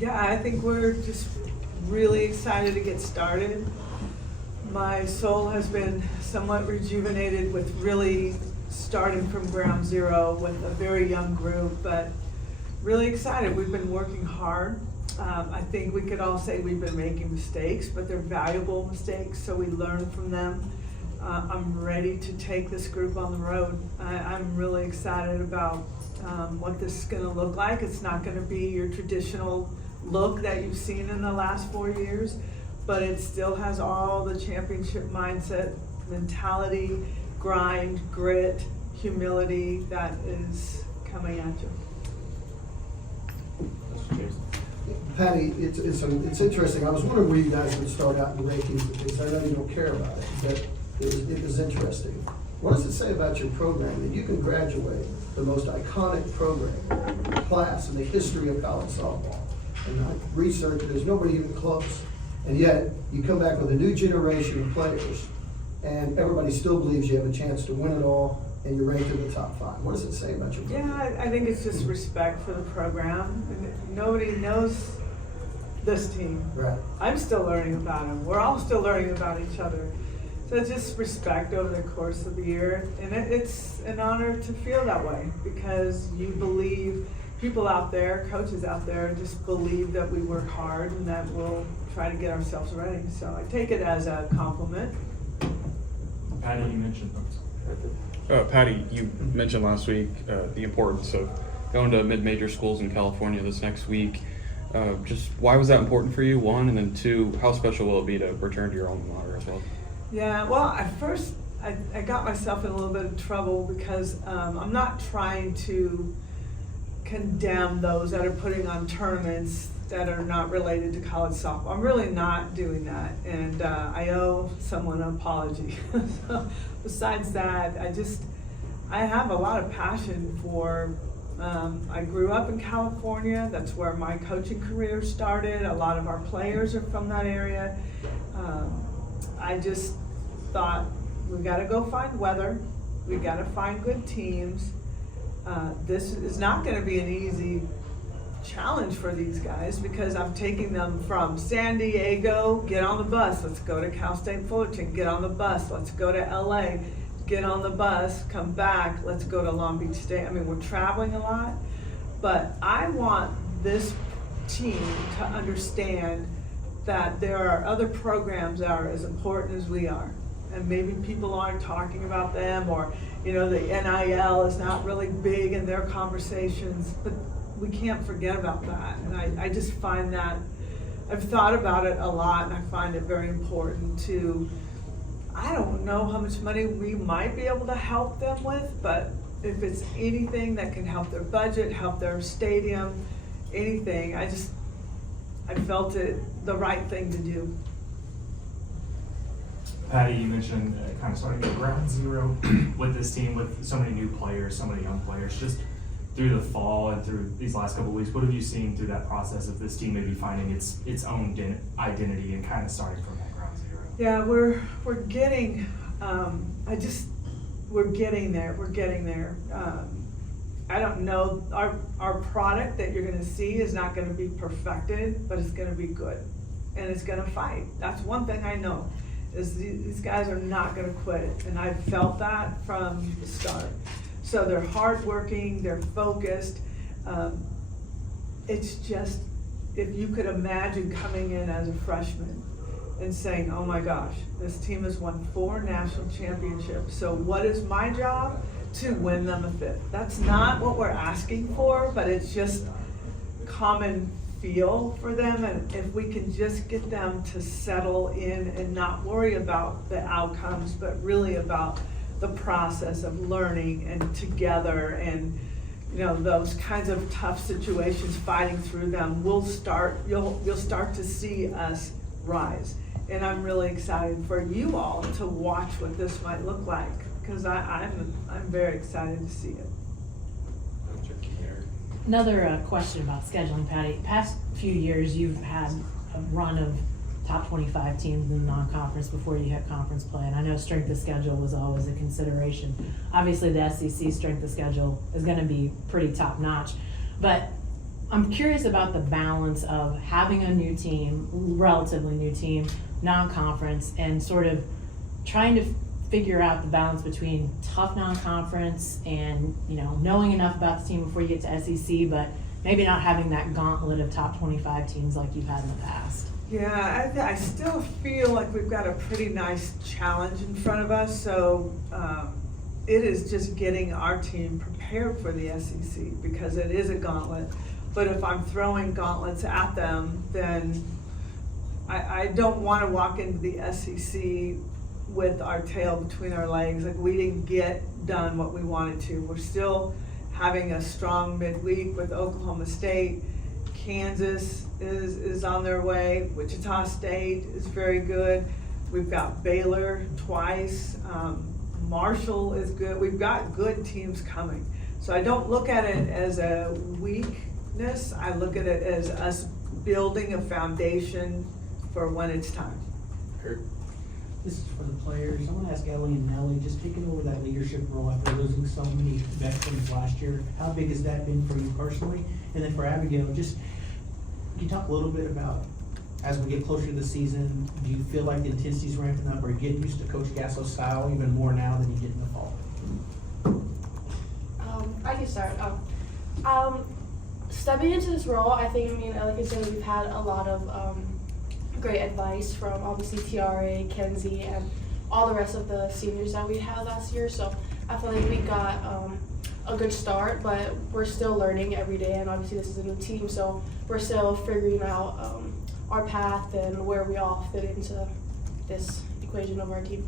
Yeah, I think we're just really excited to get started. My soul has been somewhat rejuvenated with really starting from ground zero with a very young group, but really excited. We've been working hard. I think we could all say we've been making mistakes, but they're valuable mistakes, so we learn from them. I'm ready to take this group on the road. I'm really excited about what this is going to look like. It's not going to be your traditional look that you've seen in the last 4 years, but it still has all the championship mindset, mentality, grind, grit, humility that is coming at you. Patty, it's interesting. I was wondering where you guys would start out in the rankings, because I know you don't care about it, but it was interesting. What does it say about your program that you can graduate the most iconic program class in the history of college softball? And I researched, there's nobody even close. And yet, you come back with a new generation of players, and everybody still believes you have a chance to win it all, and you're ranked in the top 5. What does it say about your program? Yeah, I think it's just respect for the program. And nobody knows this team. Right. I'm still learning about them. We're all still learning about each other. So just respect over the course of the year. And it's an honor to feel that way, because you believe, people out there, coaches out there, just believe that we work hard and that we'll try to get ourselves ready. So I take it as a compliment. Patty, you mentioned Patty, you mentioned last week the importance of going to mid-major schools in California this next week. Just why was that important for you, 1, and then 2, how special will it be to return to your alma mater as well? Yeah, well, at first I got myself in a little bit of trouble because I'm not trying to condemn those that are putting on tournaments that are not related to college softball. I'm really not doing that, and I owe someone an apology. So besides that, I have a lot of passion for, I grew up in California. That's where my coaching career started. A lot of our players are from that area. I just thought, we gotta go find weather. We gotta find good teams. This is not gonna be an easy challenge for these guys, because I'm taking them from San Diego, get on the bus, let's go to Cal State Fullerton, get on the bus, let's go to LA, get on the bus, come back, let's go to Long Beach State. I mean, we're traveling a lot, but I want this team to understand that there are other programs that are as important as we are. And maybe people aren't talking about them, or, you know, the NIL is not really big in their conversations, but we can't forget about that. And I just find that, I've thought about it a lot, and I find it very important to, I don't know how much money we might be able to help them with, but if it's anything that can help their budget, help their stadium, anything, I felt it the right thing to do. Patty, you mentioned kind of starting at ground zero with this team, with so many new players, so many young players. Just through the fall and through these last couple of weeks, what have you seen through that process of this team maybe finding its own identity and kind of starting from that ground zero? Yeah, we're getting, we're getting there. We're getting there. I don't know, our product that you're gonna see is not gonna be perfected, but it's gonna be good. And it's gonna fight. That's one thing I know, is these guys are not gonna quit. And I felt that from the start. So they're hardworking, they're focused. It's just, if you could imagine coming in as a freshman and saying, oh my gosh, this team has won 4 national championships. So what is my job? To win them a 5th. That's not what we're asking for, but it's just common feel for them. And if we can just get them to settle in and not worry about the outcomes, but really about the process of learning and together, and you know, those kinds of tough situations, fighting through them, you'll start to see us rise. And I'm really excited for you all to watch what this might look like, because I'm very excited to see it. Another question about scheduling, Patty. Past few years, you've had a run of top 25 teams in the non-conference before you hit conference play, and I know strength of schedule was always a consideration. Obviously, the SEC strength of schedule is going to be pretty top-notch, but I'm curious about the balance of having a new team, relatively new team, non-conference, and sort of trying to figure out the balance between tough non-conference and, knowing enough about the team before you get to SEC, but maybe not having that gauntlet of top 25 teams like you've had in the past. Yeah, I still feel like we've got a pretty nice challenge in front of us, so it is just getting our team prepared for the SEC because it is a gauntlet. But if I'm throwing gauntlets at them, then I don't want to walk into the SEC with our tail between our legs. Like, we didn't get done what we wanted to. We're still having a strong midweek with Oklahoma State. Kansas is on their way. Wichita State is very good. We've got Baylor twice. Marshall is good. We've got good teams coming. So I don't look at it as a weakness. I look at it as us building a foundation for when it's time. This is for the players. I want to ask Ellie and Nellie, just taking over that leadership role after losing so many veterans last year. How big has that been for you personally? And then for Abigail, just can you talk a little bit about, as we get closer to the season, do you feel like the intensity's ramping up, or you get used to Coach Gasso's style even more now than you did in the fall? I can start. Stepping into this role, I think, like I said, we've had a lot of great advice from obviously TRA, Kenzie, and all the rest of the seniors that we had last year. So I feel like we got a good start, but we're still learning every day, and obviously this is a new team, so we're still figuring out our path and where we all fit into this equation of our team.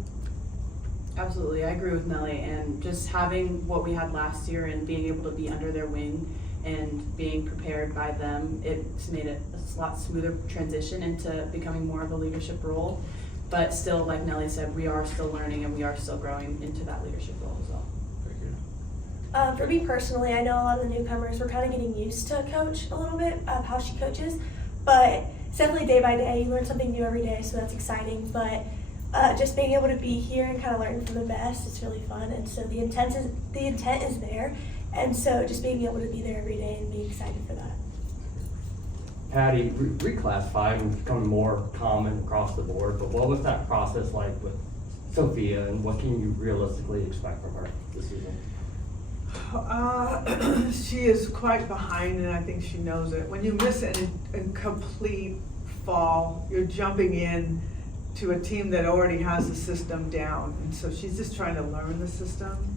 Absolutely, I agree with Nellie, and just having what we had last year and being able to be under their wing and being prepared by them, it's made it a lot smoother transition into becoming more of a leadership role. But still, like Nellie said, we are still learning and we are still growing into that leadership role as well. For me personally, I know a lot of the newcomers, we're kind of getting used to Coach a little bit, of how she coaches, but it's definitely day by day. You learn something new every day, so that's exciting. But just being able to be here and kind of learn from the best, it's really fun. And so the intent is there, and so just being able to be there every day and being excited for that. Patty, reclassifying and becoming more common across the board, but what was that process like with Sophia, and what can you realistically expect from her this season? She is quite behind, and I think she knows it. When you miss a complete fall, you're jumping in to a team that already has the system down, and so she's just trying to learn the system.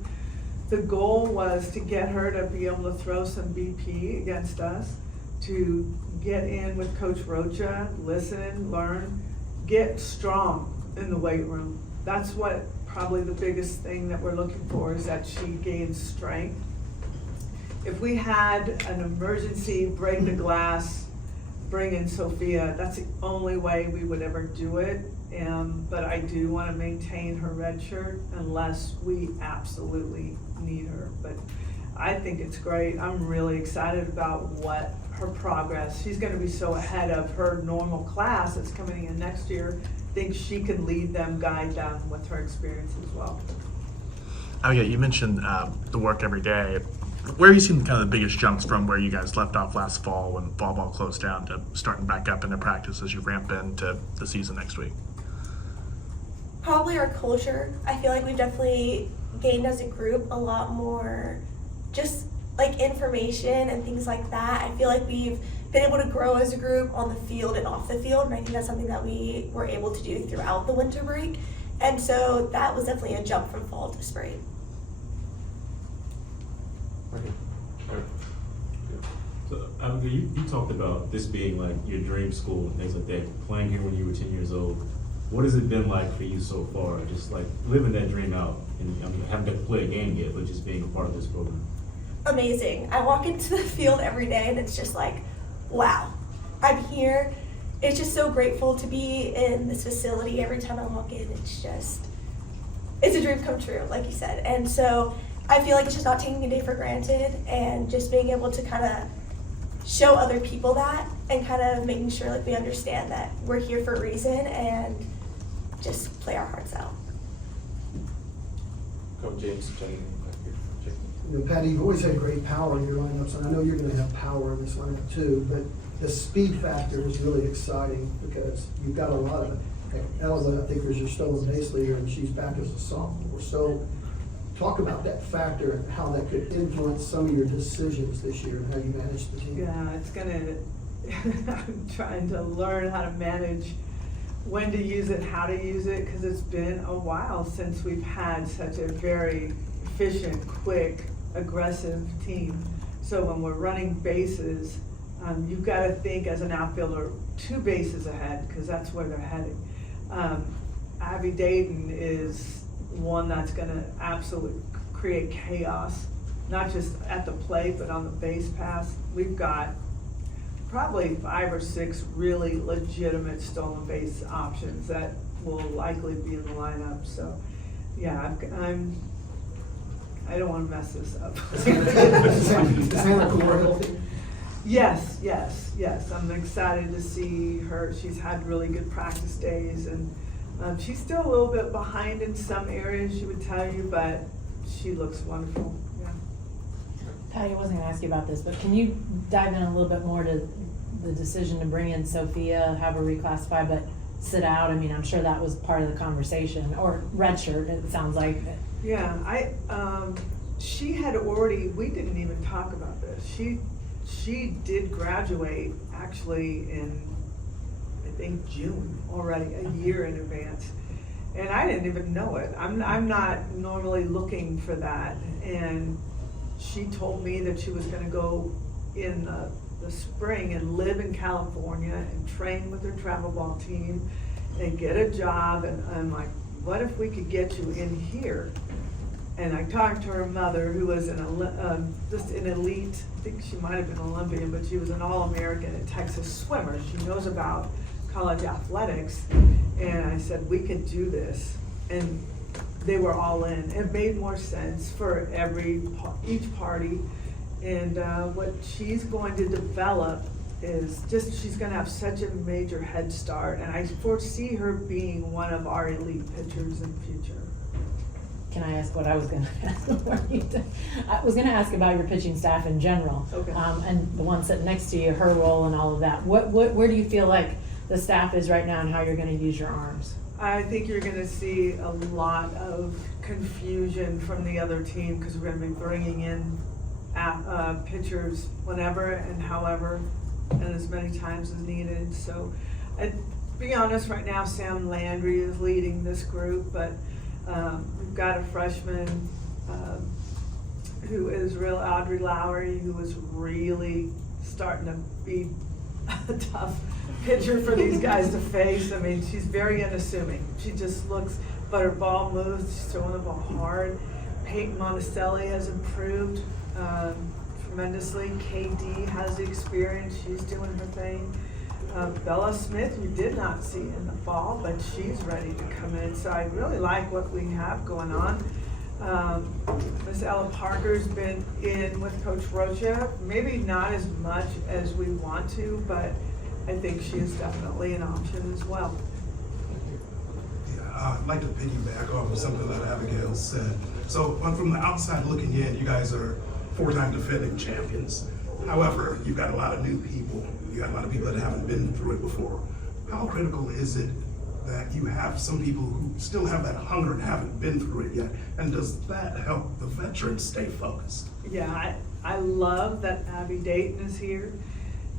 The goal was to get her to be able to throw some BP against us, to get in with Coach Rocha, listen, learn, get strong in the weight room. That's what probably the biggest thing that we're looking for, is that she gains strength. If we had an emergency, break the glass, bring in Sophia, that's the only way we would ever do it. But I do want to maintain her red shirt unless we absolutely need her. But I think it's great. I'm really excited about what her progress. She's going to be so ahead of her normal class that's coming in next year. I think she can lead them, guide them with her experience as well. Oh yeah, you mentioned the work every day. Where are you seeing kind of the biggest jumps from where you guys left off last fall when fall ball closed down to starting back up into practice as you ramp into the season next week? Probably our culture. I feel like we've definitely gained as a group a lot more just like information and things like that. I feel like we've been able to grow as a group on the field and off the field, and I think that's something that we were able to do throughout the winter break. And so that was definitely a jump from fall to spring. So, Abigail, you talked about this being like your dream school and things like that, playing here when you were 10 years old. What has it been like for you so far, just like living that dream out? And I mean, I haven't got to play a game yet, but just being a part of this program. Amazing. I walk into the field every day and it's just like, wow, I'm here. It's just so grateful to be in this facility every time I walk in. It's a dream come true, like you said. And so I feel like it's just not taking a day for granted, and just being able to kind of show other people that, and kind of making sure like we understand that we're here for a reason and just play our hearts out. Coach James, back here. You know, Patty, you've always had great power in your lineups, and I know you're gonna have power in this lineup too, but the speed factor is really exciting because you've got a lot of, Ella, I think, is your stolen base leader, and she's back as a sophomore. So talk about that factor and how that could influence some of your decisions this year and how you manage the team. Yeah, it's gonna, I'm trying to learn how to manage when to use it, how to use it, because it's been a while since we've had such a very efficient, quick, aggressive team. So when we're running bases, you've got to think as an outfielder 2 bases ahead, because that's where they're heading. Abby Dayton is one that's going to absolutely create chaos, not just at the plate, but on the base pass. We've got probably 5 or 6 really legitimate stolen base options that will likely be in the lineup. So, yeah, I don't want to mess this up. Is Hannah Core healthy? Yes. I'm excited to see her. She's had really good practice days, and she's still a little bit behind in some areas, she would tell you, but she looks wonderful. Yeah. Patty, I wasn't gonna ask you about this, but can you dive in a little bit more to the decision to bring in Sophia, have her reclassified, but sit out? I mean, I'm sure that was part of the conversation, or redshirt, it sounds like. Yeah, she had already, we didn't even talk about this. She did graduate actually in, I think, June already, a year in advance. And I didn't even know it. I'm not normally looking for that. And she told me that she was gonna go in the spring and live in California and train with her travel ball team and get a job. And I'm like, what if we could get you in here? And I talked to her mother, who was just an elite, I think she might have been an Olympian, but she was an All-American and Texas swimmer. She knows about college athletics. And I said, we could do this. And they were all in. It made more sense for each party. And what she's going to develop is just, she's gonna have such a major head start. And I foresee her being one of our elite pitchers in the future. Can I ask what I was gonna ask? I was gonna ask about your pitching staff in general. Okay. And the one sitting next to you, her role and all of that. Where do you feel like the staff is right now and how you're gonna use your arms? I think you're gonna see a lot of confusion from the other team, because we're gonna be bringing in pitchers whenever and however and as many times as needed. So, to be honest, right now Sam Landry is leading this group, but we've got a freshman who is real, Audrey Lowry, who is really starting to be a tough pitcher for these guys to face. I mean, she's very unassuming. She just looks, but her ball moves, she's throwing the ball hard. Peyton Monticelli has improved tremendously. KD has the experience, she's doing her thing. Bella Smith, we did not see in the fall, but she's ready to come in. So I really like what we have going on. Miss Ella Parker's been in with Coach Rocha, maybe not as much as we want to, but I think she is definitely an option as well. Yeah, I'd like to piggyback off of something that Abigail said. So from the outside looking in, you guys are 4-time defending champions. However, you've got a lot of new people. You got a lot of people that haven't been through it before. How critical is it that you have some people who still have that hunger and haven't been through it yet? And does that help the veterans stay focused? Yeah, I love that Abby Dayton is here,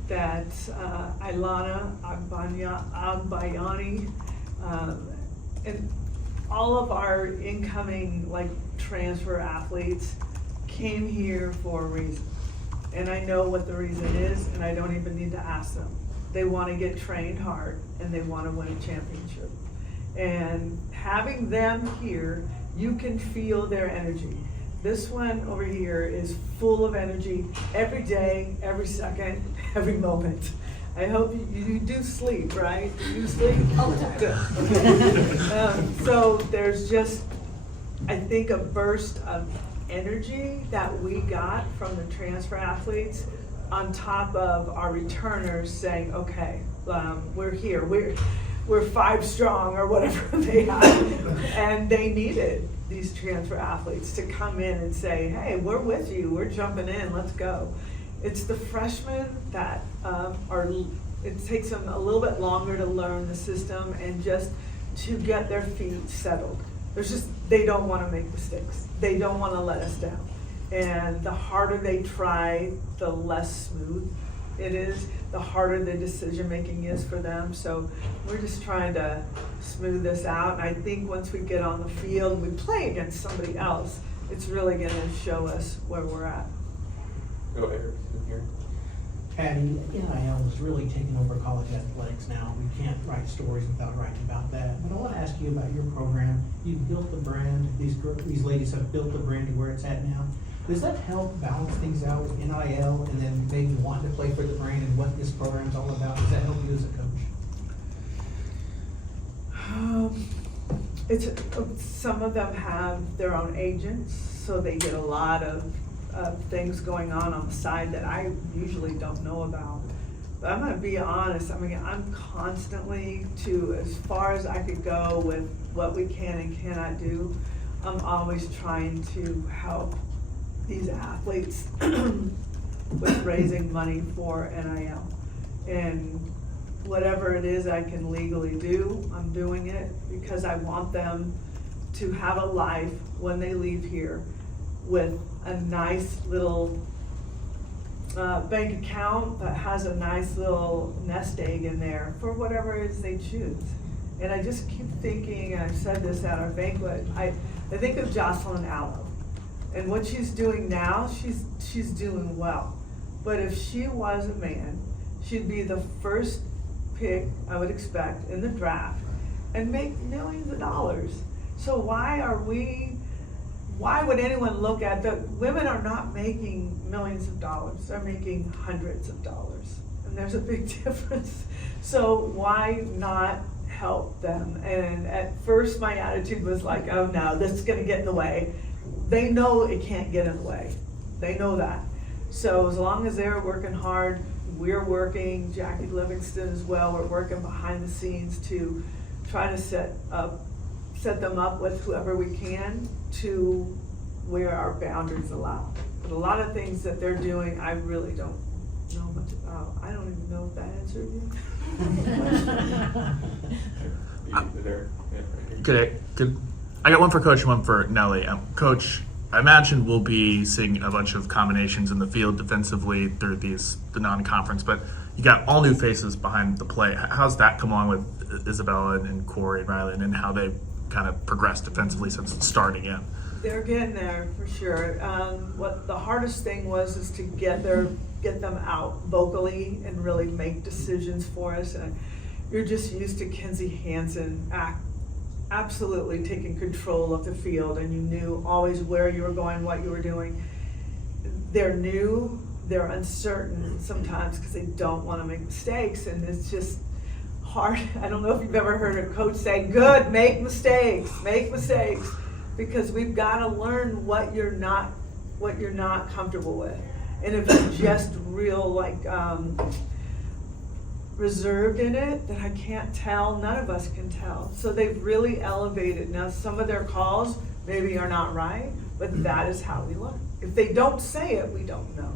that Ilana Agbayani, and all of our incoming transfer athletes came here for a reason. And I know what the reason is, and I don't even need to ask them. They want to get trained hard, and they want to win a championship. And having them here, you can feel their energy. This one over here is full of energy every day, every second, every moment. I hope you do sleep, right? You do sleep? All the time. Good. So there's just, I think, a burst of energy that we got from the transfer athletes on top of our returners saying, okay, we're here. we're 5 strong or whatever they have. And they needed these transfer athletes to come in and say, hey, we're with you, we're jumping in, let's go. It's the freshmen that it takes them a little bit longer to learn the system and just to get their feet settled. They don't want to make mistakes. They don't want to let us down. And the harder they try, the less smooth it is, the harder the decision making is for them. So we're just trying to smooth this out. And I think once we get on the field and we play against somebody else, it's really going to show us where we're at. Go ahead, here. Patty, NIL is really taking over college athletics now. We can't write stories without writing about that. But I want to ask you about your program. You've built the brand. These ladies have built the brand to where it's at now. Does that help balance things out with NIL and then maybe wanting to play for the brand and what this program's all about? Does that help you as a coach? Some of them have their own agents, so they get a lot of things going on the side that I usually don't know about. But I'm gonna be honest, I mean, I'm constantly as far as I could go with what we can and cannot do, I'm always trying to help these athletes with raising money for NIL. And whatever it is I can legally do, I'm doing it because I want them to have a life when they leave here with a nice little bank account that has a nice little nest egg in there for whatever it is they choose. And I just keep thinking, and I've said this at our banquet, I think of Jocelyn Allo. And what she's doing now, she's doing well. But if she was a man, she'd be the first pick, I would expect, in the draft and make millions of dollars. So why would anyone look at that? Women are not making millions of dollars, they're making hundreds of dollars. And there's a big difference. So why not help them? And at first my attitude was like, oh no, this is gonna get in the way. They know it can't get in the way. They know that. So as long as they're working hard, we're working, Jackie Livingston as well, we're working behind the scenes to try to set them up with whoever we can to where our boundaries allow. But a lot of things that they're doing, I really don't know much about. I don't even know if that answered you. Good. I got one for Coach and one for Nelly. Coach, I imagine we'll be seeing a bunch of combinations in the field defensively through the non-conference, but you got all new faces behind the play. How's that come along with Isabella and Corey and Riley and how they've kind of progressed defensively since starting in? They're getting there for sure. What the hardest thing is to get them out vocally and really make decisions for us. And you're just used to Kenzie Hansen absolutely taking control of the field, and you knew always where you were going, what you were doing. They're new, they're uncertain sometimes because they don't want to make mistakes, and it's just hard. I don't know if you've ever heard a coach say, good, make mistakes, because we've got to learn what you're not comfortable with. And if it's just real reserved in it, that I can't tell, none of us can tell. So they've really elevated. Now some of their calls maybe are not right, but that is how we learn. If they don't say it, we don't know.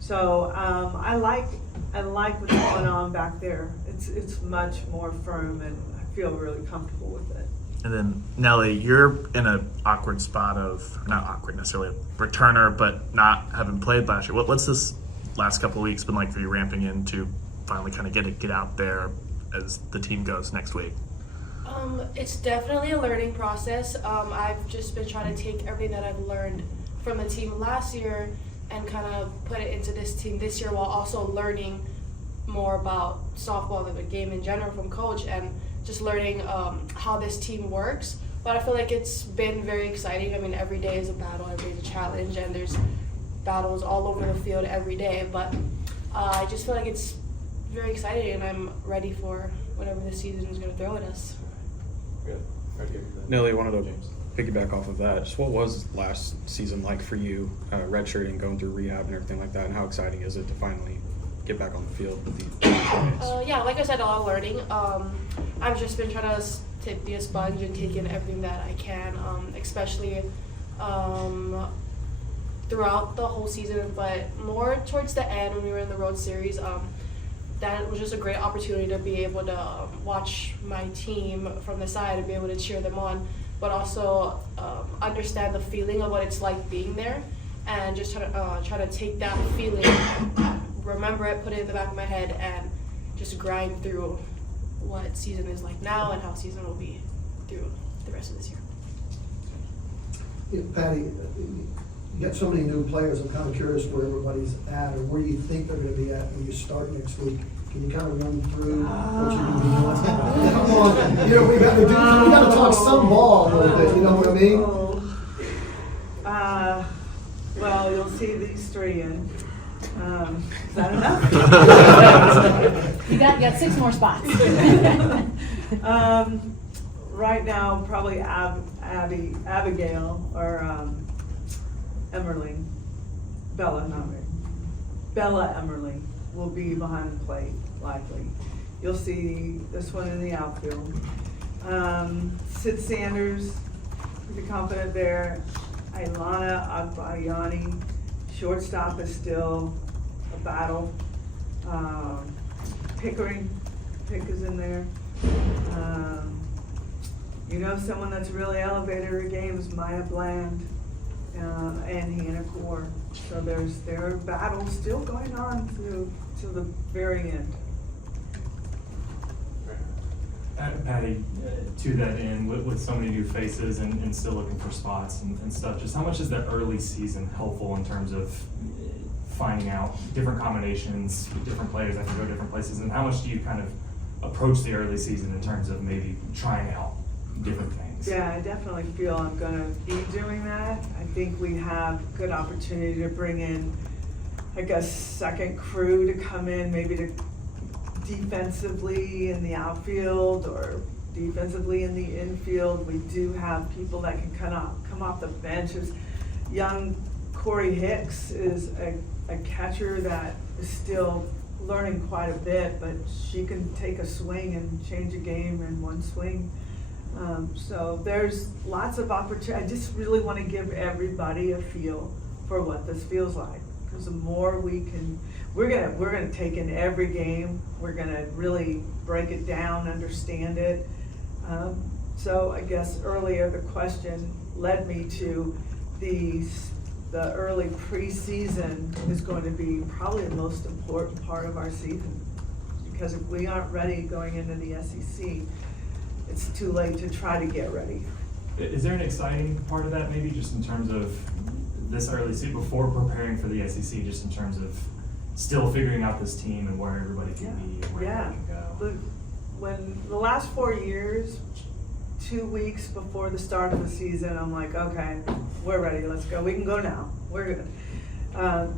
So I like what's going on back there. It's much more firm, and I feel really comfortable with it. And then Nelly, you're in an awkward spot of, not awkward necessarily, a returner, but not having played last year. What's this last couple of weeks been like for you ramping in to finally kind of get out there as the team goes next week? It's definitely a learning process. I've just been trying to take everything that I've learned from the team last year and kind of put it into this team this year, while also learning more about softball, the game in general, from coach, and just learning how this team works. But I feel like it's been very exciting. I mean, every day is a battle, every day is a challenge, and there's battles all over the field every day. But I just feel like it's very exciting, and I'm ready for whatever this season is going to throw at us. Good. Nelly, I wanted to piggyback off of that. Just what was last season like for you, redshirting, going through rehab and everything like that, and how exciting is it to finally get back on the field with the Yeah, like I said, a lot of learning. I've just been trying to be a sponge and take in everything that I can, especially throughout the whole season, but more towards the end when we were in the road series. That was just a great opportunity to be able to watch my team from the side and be able to cheer them on, but also understand the feeling of what it's like being there, and just try to take that feeling, remember it, put it in the back of my head, and just grind through what season is like now and how season will be through the rest of this year. Yeah, Patty, you got so many new players. I'm kind of curious where everybody's at, or where you think they're going to be at when you start next week. Can you kind of run through what you're going to be doing? Come on, you know, we got to talk some ball a little bit. You know what I mean? Well, you'll see these three in. Is that enough? You got 6 more spots. Right now, probably Abigail or Emmerling, Bella Emmerling will be behind the plate, likely. You'll see this one in the outfield. Sid Sanders, pretty confident there. Ailana Agbayani, shortstop is still a battle. Pick is in there. You know, someone that's really elevated her game is Maya Bland and Hannah Core. So there are battles still going on to the very end. Patty, to that end, with so many new faces and still looking for spots and stuff, just how much is that early season helpful in terms of finding out different combinations with different players that can go different places, and how much do you kind of approach the early season in terms of maybe trying out different things? Yeah, I definitely feel I'm gonna be doing that. I think we have good opportunity to bring in, like, a second crew to come in, maybe to defensively in the outfield or defensively in the infield. We do have people that can come off the bench. Young Corey Hicks is a catcher that is still learning quite a bit, but she can take a swing and change a game in one swing. So there's lots of opportunity. I just really want to give everybody a feel for what this feels like, because the more we can, we're gonna take in every game. We're gonna really break it down, understand it. So I guess earlier the question led me to the early preseason is going to be probably the most important part of our season, because if we aren't ready going into the SEC, it's too late to try to get ready. Is there an exciting part of that, maybe just in terms of this early season before preparing for the SEC, just in terms of still figuring out this team and where everybody can be and where everybody can go? When the last 4 years, 2 weeks before the start of the season, I'm like, okay, we're ready, let's go. We can go now, we're good.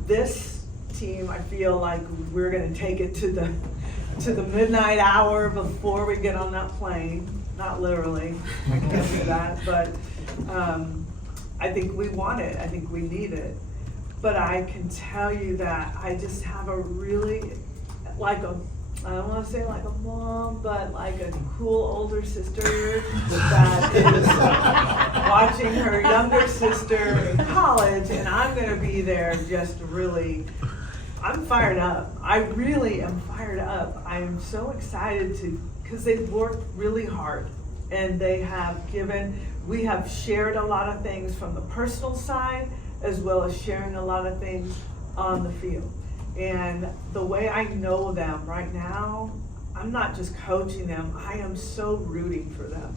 This team, I feel like we're gonna take it to the midnight hour before we get on that plane. Not literally, I can't do that, but I think we want it, I think we need it. But I can tell you that I just have a really, I don't want to say like a mom, but like a cool older sister that is watching her younger sister in college, and I'm going to be there just really, I'm fired up. I really am fired up. I am so excited because they've worked really hard, and we have shared a lot of things from the personal side, as well as sharing a lot of things on the field. And the way I know them right now, I'm not just coaching them, I am so rooting for them.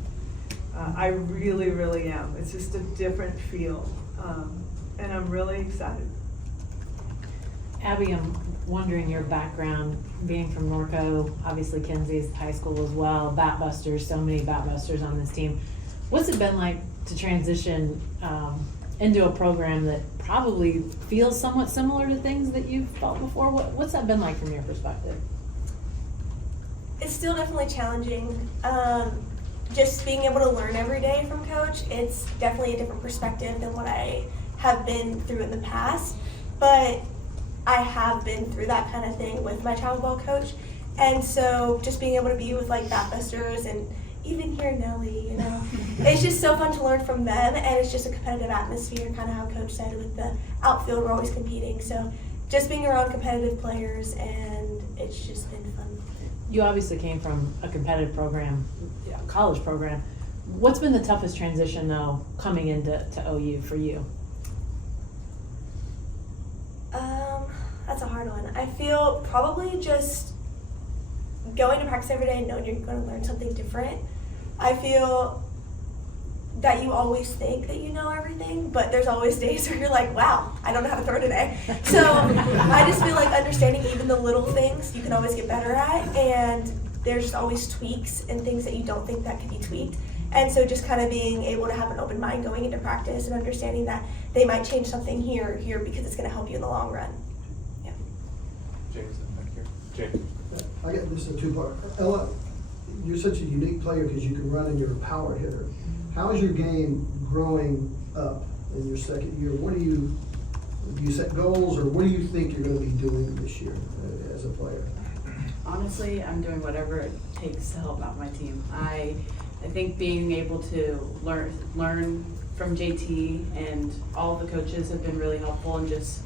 I really, really am. It's just a different feel, and I'm really excited. Abby, I'm wondering your background, being from Norco, obviously Kenzie's high school as well, Batbusters, so many Batbusters on this team. What's it been like to transition into a program that probably feels somewhat similar to things that you've felt before? What's that been like from your perspective? It's still definitely challenging. Just being able to learn every day from Coach, it's definitely a different perspective than what I have been through in the past. But I have been through that kind of thing with my travel ball coach, And so just being able to be with like Backbusters and even hear Nelly, it's just so fun to learn from them, and it's just a competitive atmosphere, kind of how Coach said with the outfield, we're always competing. So just being around competitive players, and it's just been fun. You obviously came from a competitive program, college program. What's been the toughest transition though, coming into OU for you? That's a hard one. I feel probably just going to practice every day and knowing you're going to learn something different. I feel that you always think that you know everything, but there's always days where you're like, wow, I don't know how to throw today. So I just feel like understanding even the little things you can always get better at, and there's just always tweaks and things that you don't think that could be tweaked. And so just kind of being able to have an open mind going into practice and understanding that they might change something here because it's going to help you in the long run. Yeah. James, back here. James. I get this in a two-part. Ella, you're such a unique player because you can run and you're a power hitter. How is your game growing up in your second year? Do you set goals, or what do you think you're going to be doing this year as a player? Honestly, I'm doing whatever it takes to help out my team. I think being able to learn from JT and all the coaches have been really helpful, and just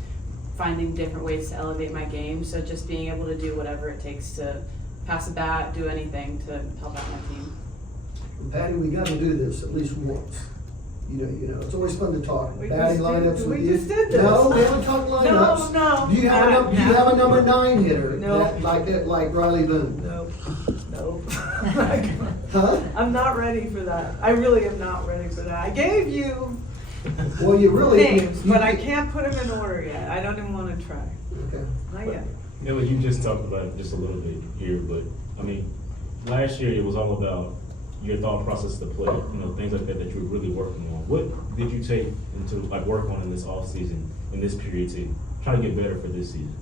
finding different ways to elevate my game. So just being able to do whatever it takes to pass a bat, do anything to help out my team. Patty, we got to do this at least once. You know, it's always fun to talk. We Batting just lineups did- with we you. just did this. No, we haven't talked lineups. No. Do you have a number 9 hitter? No. Like Riley Boone? No. Huh? I'm not ready for that. I really am not ready for that. I gave you Well, you really names, but I can't put them in order yet. I don't even want to try. Okay. Not yet. Nelly, you just talked about it just a little bit here, but I mean, last year it was all about your thought process to play, things like that you were really working on. What did you take into work on in this off season, in this period, to try to get better for this season?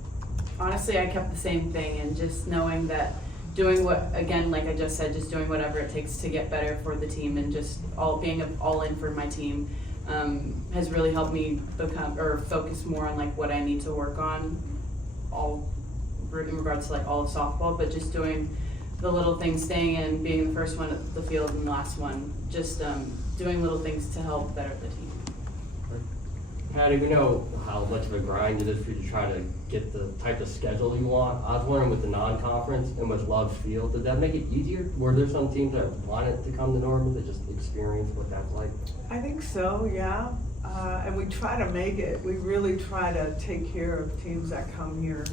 Honestly, I kept the same thing, and just knowing that doing like I just said, just doing whatever it takes to get better for the team, and just being all in for my team has really helped me focus more on what I need to work on, all in regards to all of softball, but just doing the little things, staying in, being the first one at the field and the last one, just doing little things to help better the team. Patty, we know how much of a grind it is for you to try to get the type of schedule you want. I was wondering with the non-conference and with Love Field, did that make it easier? Were there some teams that wanted to come to Norman that just experienced what that's like? I think so, yeah. And we try to make it. We really try to take care of teams that come here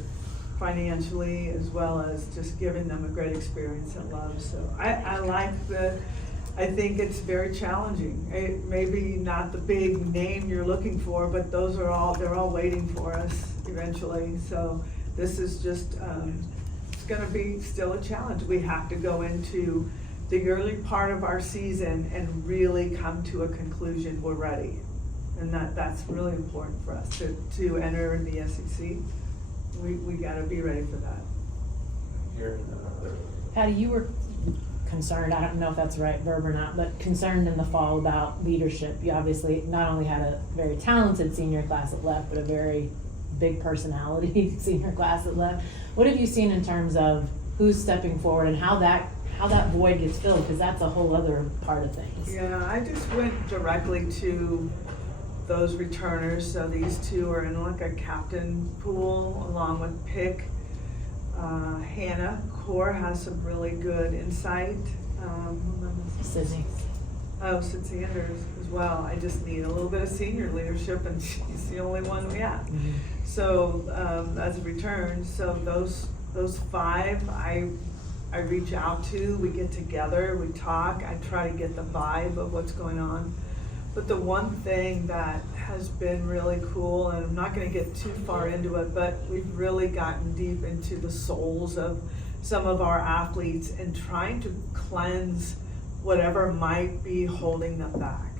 financially, as well as just giving them a great experience at Love. So I think it's very challenging. It maybe not the big name you're looking for, but they're all waiting for us eventually. So this is just, it's gonna be still a challenge. We have to go into the early part of our season and really come to a conclusion, we're ready. And that's really important for us to enter in the SEC. We gotta be ready for that. Here. Patty, you were concerned, I don't know if that's the right verb or not, but concerned in the fall about leadership. You obviously not only had a very talented senior class at left, but a very big personality senior class at left. What have you seen in terms of who's stepping forward and how that void gets filled? Because that's a whole other part of things. Yeah, I just went directly to those returners. So these two are in a captain pool along with Pick. Hannah Core has some really good insight. Sydney. Oh, Sid Sanders as well. I just need a little bit of senior leadership, and she's the only one we have. Mm-hmm. So as a return, so those 5 I reach out to. We get together, we talk. I try to get the vibe of what's going on. But the one thing that has been really cool, and I'm not going to get too far into it, but we've really gotten deep into the souls of some of our athletes and trying to cleanse whatever might be holding them back.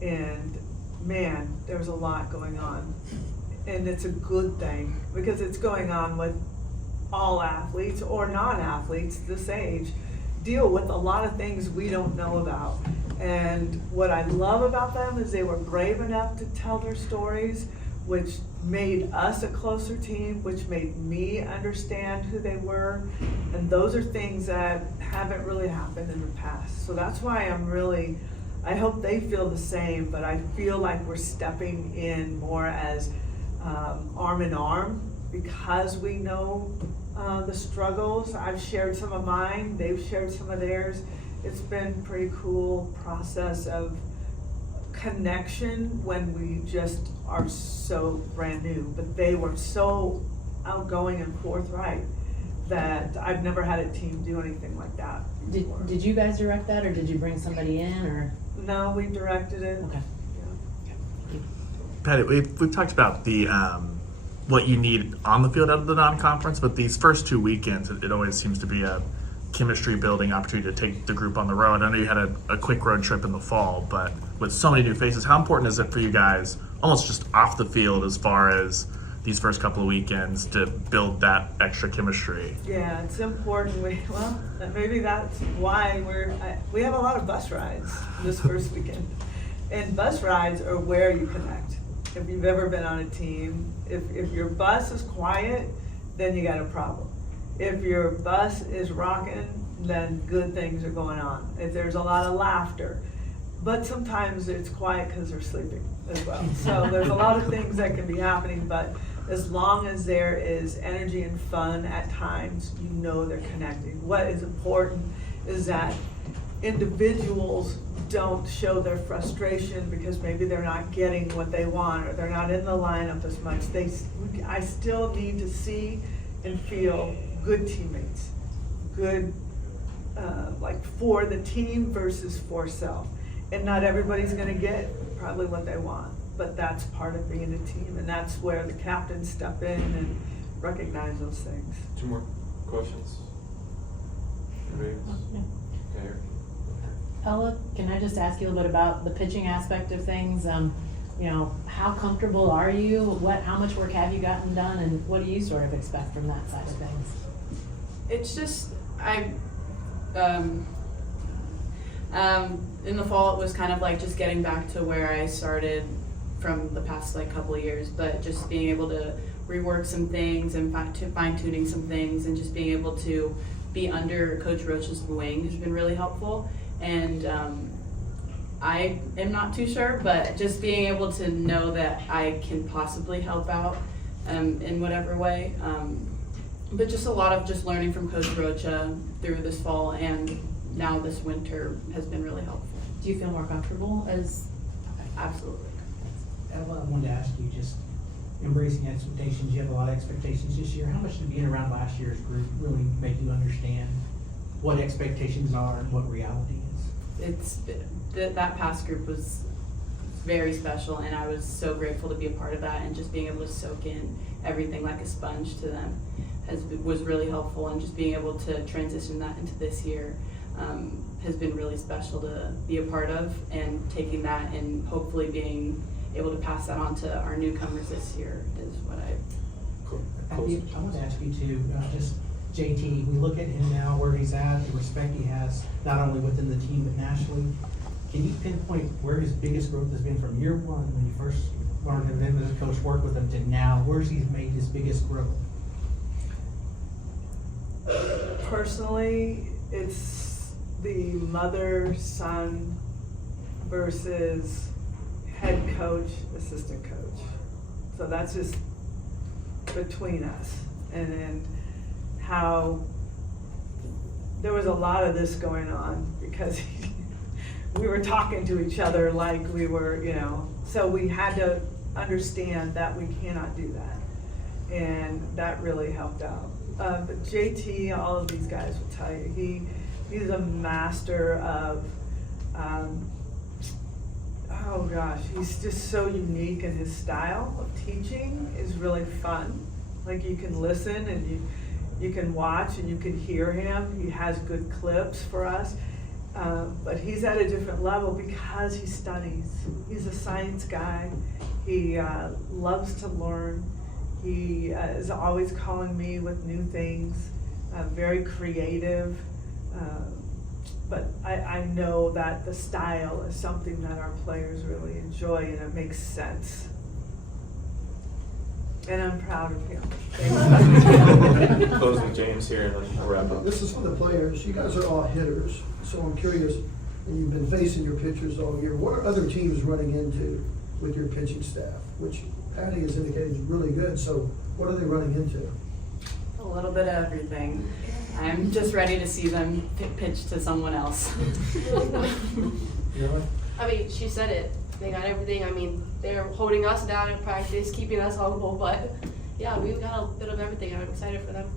And man, there's a lot going on. And it's a good thing because it's going on with all athletes or non-athletes this age deal with a lot of things we don't know about. And what I love about them is they were brave enough to tell their stories, which made us a closer team, which made me understand who they were. And those are things that haven't really happened in the past. So that's why I hope they feel the same, but I feel like we're stepping in more as arm in arm because we know the struggles. I've shared some of mine, they've shared some of theirs. It's been a pretty cool process of connection when we just are so brand new, but they were so outgoing and forthright that I've never had a team do anything like that before. Did you guys direct that, or did you bring somebody in, or? No, we directed it. Okay. Yeah. Patty, we've talked about the what you need on the field out of the non-conference, but these first 2 weekends, it always seems to be a chemistry building opportunity to take the group on the road. I know you had a quick road trip in the fall, but with so many new faces, how important is it for you guys, almost just off the field, as far as these first couple of weekends, to build that extra chemistry? Yeah, it's important. Maybe that's why we have a lot of bus rides this first weekend. And bus rides are where you connect. If you've ever been on a team, if your bus is quiet, then you got a problem. If your bus is rocking, then good things are going on. If there's a lot of laughter, but sometimes it's quiet because they're sleeping as well. So there's a lot of things that can be happening, but as long as there is energy and fun at times, you know they're connecting. What is important is that individuals don't show their frustration because maybe they're not getting what they want or they're not in the lineup as much. I still need to see and feel good teammates, good like for the team versus for self. And not everybody's gonna get probably what they want, but that's part of being a team, and that's where the captains step in and recognize those things. 2 more questions? Anybody else? Yeah. Okay. Ella, can I just ask you a little bit about the pitching aspect of things? How comfortable are you? How much work have you gotten done, and what do you sort of expect from that side of things? It's just, in the fall, it was kind of like just getting back to where I started from the past couple of years, but just being able to rework some things and fine tuning some things, and just being able to be under Coach Roach's wing has been really helpful. And I am not too sure, but just being able to know that I can possibly help out in whatever way. But just a lot of just learning from Coach Rocha through this fall and now this winter has been really helpful. Do you feel more comfortable as? Absolutely. Ella, I wanted to ask you, just embracing expectations, you have a lot of expectations this year. How much did being around last year's group really make you understand what expectations are and what reality is? That past group was very special, and I was so grateful to be a part of that, and just being able to soak in everything like a sponge to them was really helpful, and just being able to transition that into this year has been really special to be a part of, and taking that and hopefully being able to pass that on to our newcomers this year is what I want to ask you too, just JT, we look at him now, where he's at, the respect he has, not only within the team but nationally. Can you pinpoint where his biggest growth has been from year one, when you first learned of him as a coach, worked with him, to now? Where's he made his biggest growth? Personally, it's the mother-son versus head coach, assistant coach. So that's just between us. And then how there was a lot of this going on because we were talking to each other like we were, so we had to understand that we cannot do that. And that really helped out. But JT, all of these guys will tell you, he's a master of, he's just so unique, and his style of teaching is really fun. Like, you can listen and you can watch and you can hear him. He has good clips for us. But he's at a different level because he studies. He's a science guy. He loves to learn. He is always calling me with new things, very creative. But I know that the style is something that our players really enjoy, and it makes sense. And I'm proud of him. Close with James here, and then I'll wrap up. This is for the players. You guys are all hitters, so I'm curious, and you've been facing your pitchers all year. What are other teams running into with your pitching staff? Which Patty has indicated is really good, so what are they running into? A little bit of everything. I'm just ready to see them pitch to someone else. Really? I mean, she said it. They got everything. I mean, they're holding us down in practice, keeping us humble, but yeah, we've got a bit of everything. I'm excited for them.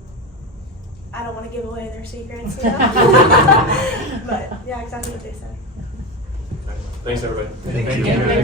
I don't want to give away their secrets, but yeah, exactly what they said. Thanks, everybody. Thank you. Yeah,